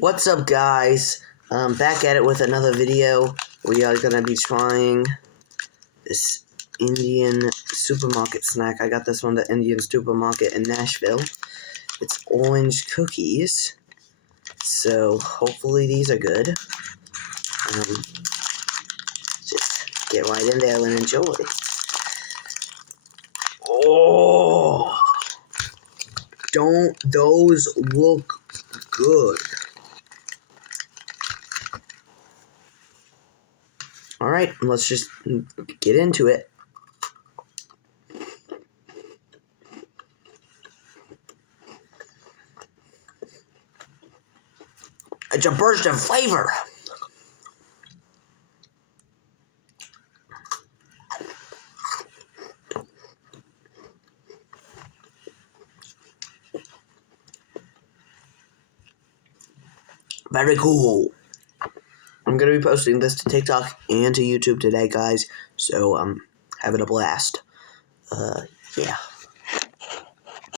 What's up, guys? Back at it with another video. We are gonna be trying this Indian supermarket snack. I got this from the Indian supermarket in Nashville. It's orange cookies, so hopefully these are good. Just get right in there and enjoy. Oh, don't those look good? Alright, let's just get into it. It's a burst of flavor. Very cool. I'm going to be posting this to TikTok and to YouTube today, guys. So, having a blast. Yeah.